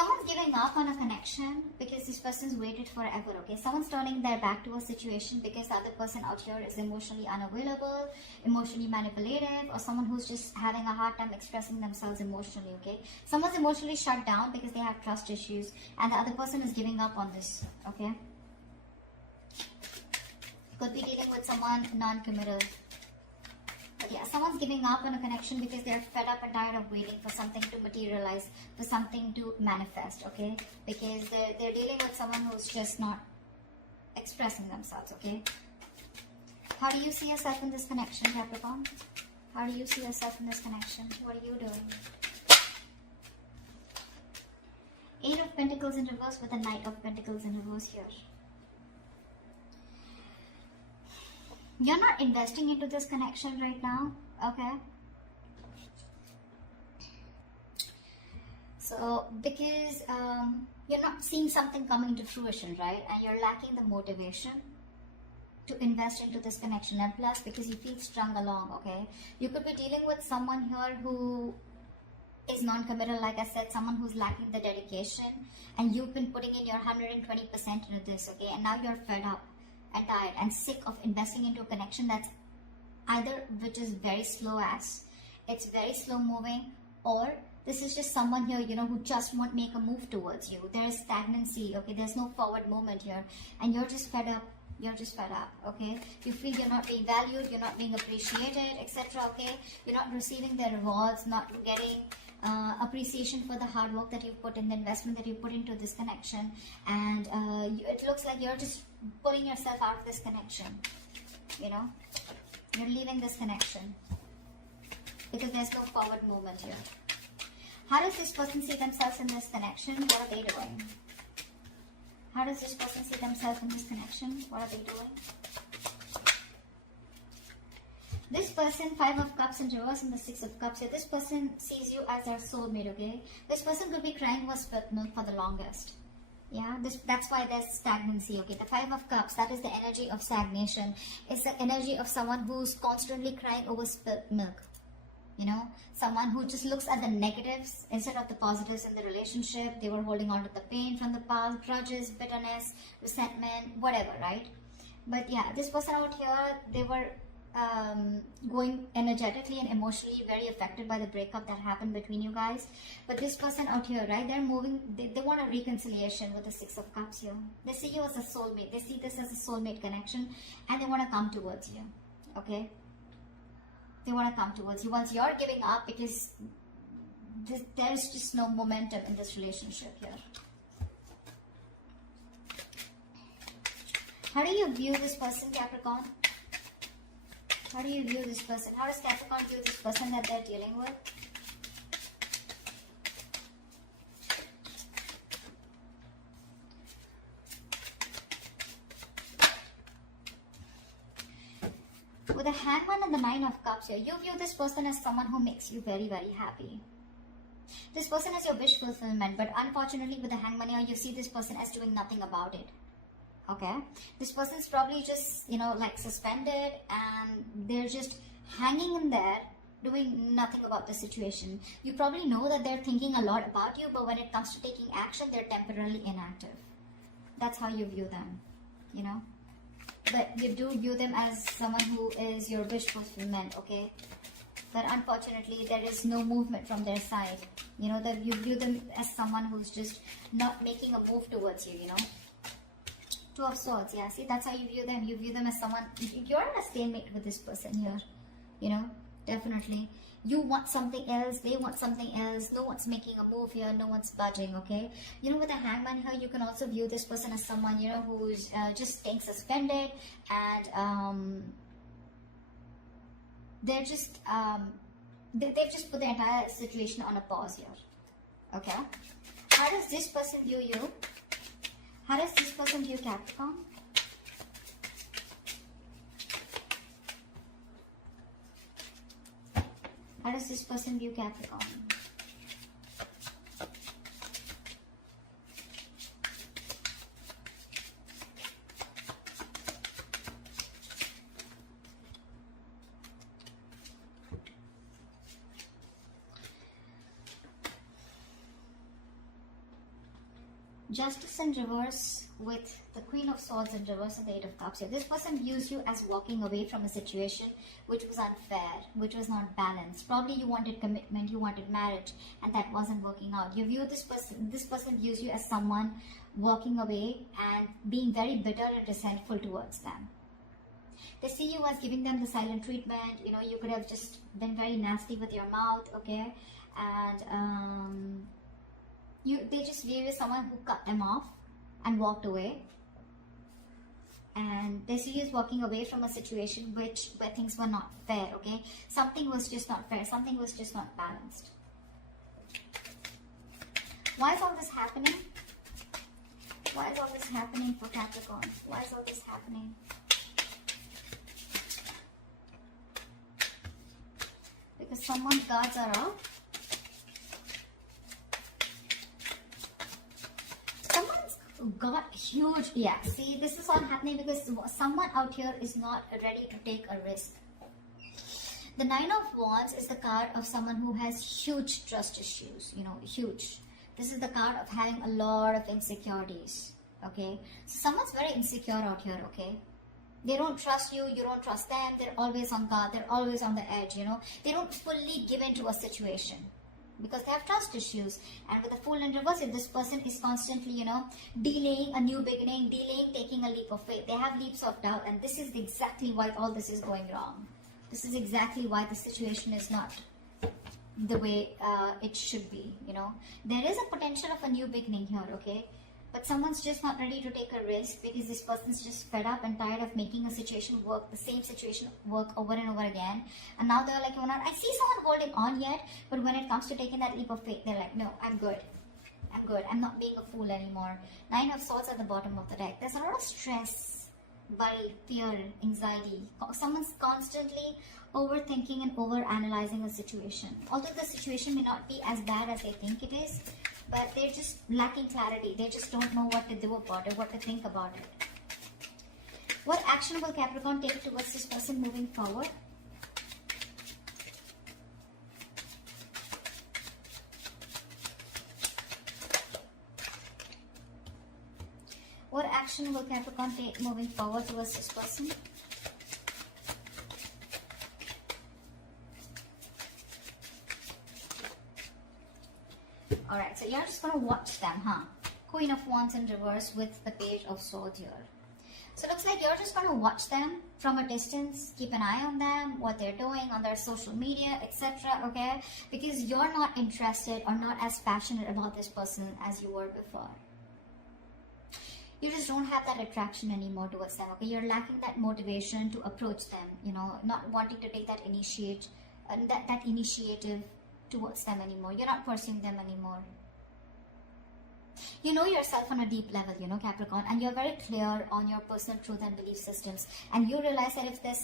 Someone's giving up on a connection because this person's waited forever, okay? Someone's turning their back to a situation because the other person out here is emotionally unavailable, emotionally manipulative, or someone who's just having a hard time expressing themselves emotionally, okay? Someone's emotionally shut down because they have trust issues, and the other person is giving up on this, okay? Could be dealing with someone non-committal. But yeah, someone's giving up on a connection because they're fed up and tired of waiting for something to materialize, for something to manifest, okay? Because they're dealing with someone who's just not expressing themselves, okay? How do you see yourself in this connection, Capricorn? How do you see yourself in this connection? What are you doing? Eight of Pentacles in reverse with a Knight of Pentacles in reverse here. You're not investing into this connection right now, okay? So, because you're not seeing something coming to fruition, right? And you're lacking the motivation to invest into this connection. And plus, because you feel strung along, okay? You could be dealing with someone here who is non-committal, like I said, someone who's lacking the dedication. And you've been putting in your 120% into this, okay? And now you're fed up and tired and sick of investing into a connection that's either which is very slow as it's very slow moving, or this is just someone here, you know, who just won't make a move towards you. There's stagnancy, okay? There's no forward movement here, and you're just fed up. You're just fed up, okay? You feel you're not being valued, you're not being appreciated, etc., okay? You're not receiving the rewards, not getting appreciation for the hard work that you've put in, the investment that you put into this connection, and it looks like you're just pulling yourself out of this connection, you know? You're leaving this connection because there's no forward movement here. How does this person see themselves in this connection? What are they doing? How does this person see themselves in this connection? What are they doing? This person, 5 of Cups in reverse and the 6 of Cups here. This person sees you as their soulmate, okay? This person could be crying over spilt milk for the longest. Yeah, that's why there's stagnancy, okay? The 5 of Cups, that is the energy of stagnation. It's the energy of someone who's constantly crying over spilt milk. You know, someone who just looks at the negatives instead of the positives in the relationship. They were holding on to the pain from the past, grudges, bitterness, resentment, whatever, right? But yeah, this person out here, they were going energetically and emotionally very affected by the breakup that happened between you guys. But this person out here, right, they're moving, they want a reconciliation with the 6 of Cups here. They see you as a soulmate. They see this as a soulmate connection, and they want to come towards you, okay? They want to come towards you once you're giving up, because there's just no momentum in this relationship here. How do you view this person, Capricorn? How do you view this person? How does Capricorn view this person that they're dealing with? With the Hangman and the 9 of Cups here, you view this person as someone who makes you very, very happy. This person is your wish fulfillment, but unfortunately with the Hangman here, you see this person as doing nothing about it. Okay, this person's probably just, you know, like suspended, and they're just hanging in there doing nothing about the situation. You probably know that they're thinking a lot about you, but when it comes to taking action, they're temporarily inactive. That's how you view them, you know. But you do view them as someone who is your wish fulfillment, okay? But unfortunately, there is no movement from their side. You know, that you view them as someone who's just not making a move towards you, you know. 2 of Swords, yeah, see, that's how you view them. You view them as someone, you're in a stalemate with this person here, you know, definitely. You want something else, they want something else, no one's making a move here, no one's budging, okay? You know, with the Hangman here, you can also view this person as someone, you know, who's just staying suspended, and they're just, they've just put the entire situation on a pause here, okay? How does this person view you? How does this person view Capricorn? How does this person view Capricorn? Justice in reverse with the Queen of Swords in reverse and the Eight of Cups here. This person views you as walking away from a situation which was unfair, which was not balanced. Probably you wanted commitment, you wanted marriage, and that wasn't working out. You view this person views you as someone walking away and being very bitter and resentful towards them. They see you as giving them the silent treatment. You know, you could have just been very nasty with your mouth, okay? And they just view you as someone who cut them off and walked away. And they see you as walking away from a situation where things were not fair, okay? Something was just not fair. Something was just not balanced. Why is all this happening? Why is all this happening for Capricorn? Why is all this happening? Because someone's guards are up. Someone's got huge, yeah, see, this is all happening because someone out here is not ready to take a risk. The Nine of Wands is the card of someone who has huge trust issues, you know, huge. This is the card of having a lot of insecurities, okay? So someone's very insecure out here, okay? They don't trust you, you don't trust them, they're always on guard, they're always on the edge, you know. They don't fully give into a situation because they have trust issues. And with the Fool in reverse, if this person is constantly, you know, delaying a new beginning, delaying taking a leap of faith. They have leaps of doubt, and this is exactly why all this is going wrong. This is exactly why the situation is not the way it should be, you know. There is a potential of a new beginning here, okay? But someone's just not ready to take a risk because this person's just fed up and tired of making a situation work, the same situation work over and over again. And now they're like, I see someone holding on yet, but when it comes to taking that leap of faith, they're like, no, I'm good. I'm good. I'm not being a fool anymore. Nine of Swords at the bottom of the deck. There's a lot of stress, worry, fear, anxiety. Someone's constantly overthinking and over-analyzing a situation. Although the situation may not be as bad as they think it is, but they're just lacking clarity. They just don't know what to do about it, what to think about it. What action will Capricorn take towards this person moving forward? What action will Capricorn take moving forward towards this person? Alright, so you're just going to watch them, huh? Queen of Wands in reverse with the Page of Swords here. So it looks like you're just going to watch them from a distance, keep an eye on them, what they're doing on their social media, etc. Okay? Because you're not interested or not as passionate about this person as you were before. You just don't have that attraction anymore towards them, okay? You're lacking that motivation to approach them, you know, not wanting to take that initiative towards them anymore. You're not pursuing them anymore. You know yourself on a deep level, you know, Capricorn, and you're very clear on your personal truth and belief systems. And you realize that if there's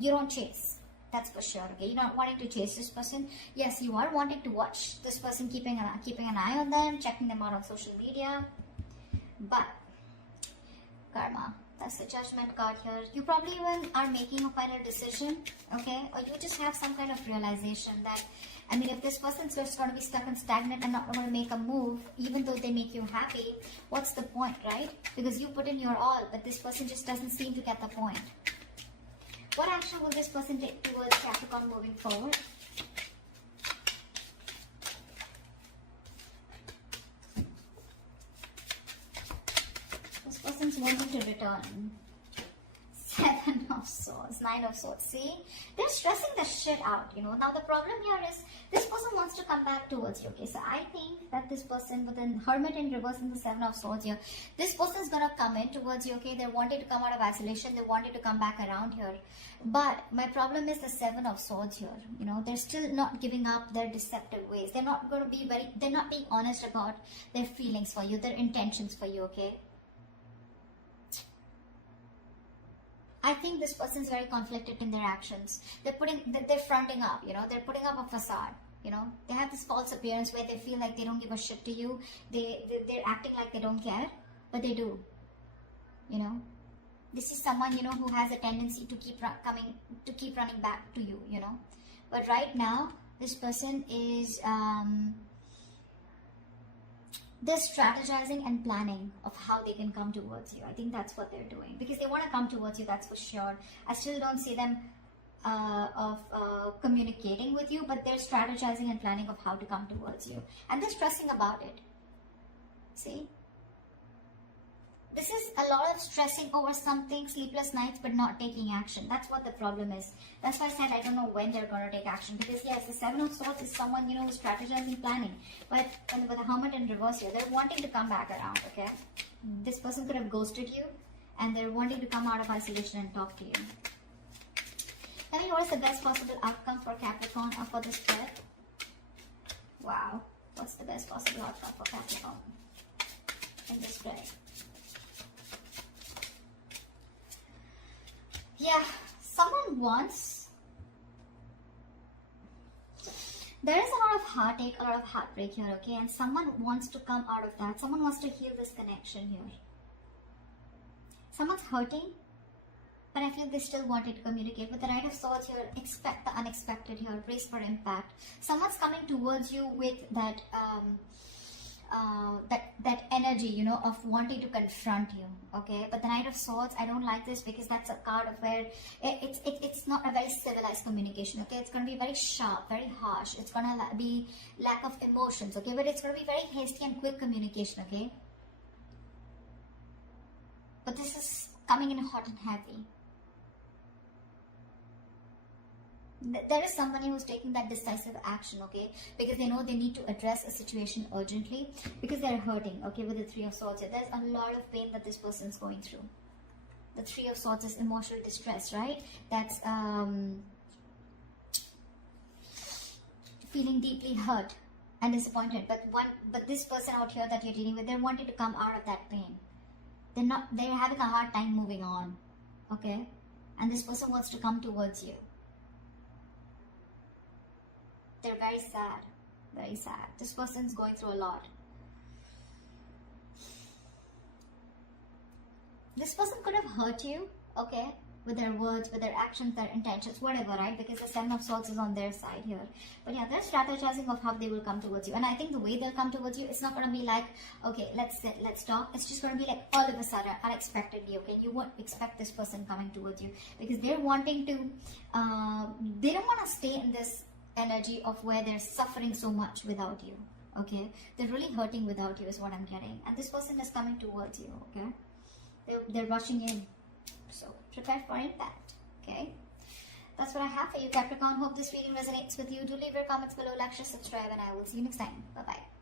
you don't chase. That's for sure, okay? You're not wanting to chase this person. Yes, you are wanting to watch this person, keeping an eye on them, checking them out on social media. But karma, that's the Judgment card here. You probably even are making a final decision, okay? Or you just have some kind of realization that, if this person's just going to be stuck and stagnant and not going to make a move, even though they make you happy, what's the point, right? Because you put in your all, but this person just doesn't seem to get the point. What action will this person take towards Capricorn moving forward? This person's wanting to return. 7 of Swords, 9 of Swords. See, they're stressing the shit out, you know. Now the problem here is this person wants to come back towards you, okay? So I think that this person with the Hermit in reverse and the 7 of Swords here, this person is gonna come in towards you, okay? They're wanting to come out of isolation, they wanted to come back around here. But my problem is the 7 of Swords here, you know. They're still not giving up their deceptive ways. They're not going to be they're not being honest about their feelings for you, their intentions for you, okay? I think this person is very conflicted in their actions. They're fronting up, you know, they're putting up a facade, you know. They have this false appearance where they feel like they don't give a shit to you. They're acting like they don't care, but they do, you know. This is someone, you know, who has a tendency to keep running back to you, you know. But right now, this person is they're strategizing and planning of how they can come towards you. I think that's what they're doing, because they want to come towards you, that's for sure. I still don't see them communicating with you, but they're strategizing and planning of how to come towards you, and they're stressing about it. See, this is a lot of stressing over something, sleepless nights, but not taking action. That's what the problem is. That's why I said I don't know when they're going to take action, because yes, the Seven of Swords is someone, you know, who's strategizing, planning, but with the Hermit in reverse here, they're wanting to come back around. Okay, this person could have ghosted you, and they're wanting to come out of isolation and talk to you. Tell me, what is the best possible outcome for Capricorn or for this spread? Wow, what's the best possible outcome for Capricorn in this spread? Yeah, someone wants... There is a lot of heartache, a lot of heartbreak here, okay? And someone wants to come out of that. Someone wants to heal this connection here. Someone's hurting, but I feel they still wanted to communicate. With the Knight of Swords here, expect the unexpected here, brace for impact. Someone's coming towards you with that that energy, you know, of wanting to confront you, okay? But the Knight of Swords, I don't like this, because that's a card of where it's not a very civilized communication, okay? It's going to be very sharp, very harsh. It's going to be lack of emotions, okay? But it's going to be very hasty and quick communication, okay? But this is coming in hot and heavy. There is somebody who's taking that decisive action, okay? Because they know they need to address a situation urgently, because they're hurting, okay? With the Three of Swords here, there's a lot of pain that this person's going through. The Three of Swords is emotional distress, right? That's feeling deeply hurt and disappointed. But this person out here that you're dealing with, they're wanting to come out of that pain. They're having a hard time moving on, okay? And this person wants to come towards you. They're very sad, very sad. This person's going through a lot. This person could have hurt you, okay, with their words, with their actions, their intentions, whatever, right? Because the Seven of Swords is on their side here. But yeah, they're strategizing of how they will come towards you. And I think the way they'll come towards you, it's not going to be like, okay, let's sit, let's talk. It's just going to be like all of a sudden, unexpectedly, okay? You won't expect this person coming towards you, because they're wanting to, they don't want to stay in this energy of where they're suffering so much without you, okay? They're really hurting without you is what I'm getting. And this person is coming towards you, okay? They're rushing in. So prepare for impact, okay? That's what I have for you, Capricorn. Hope this reading resonates with you. Do leave your comments below, like, share, subscribe, and I will see you next time. Bye-bye.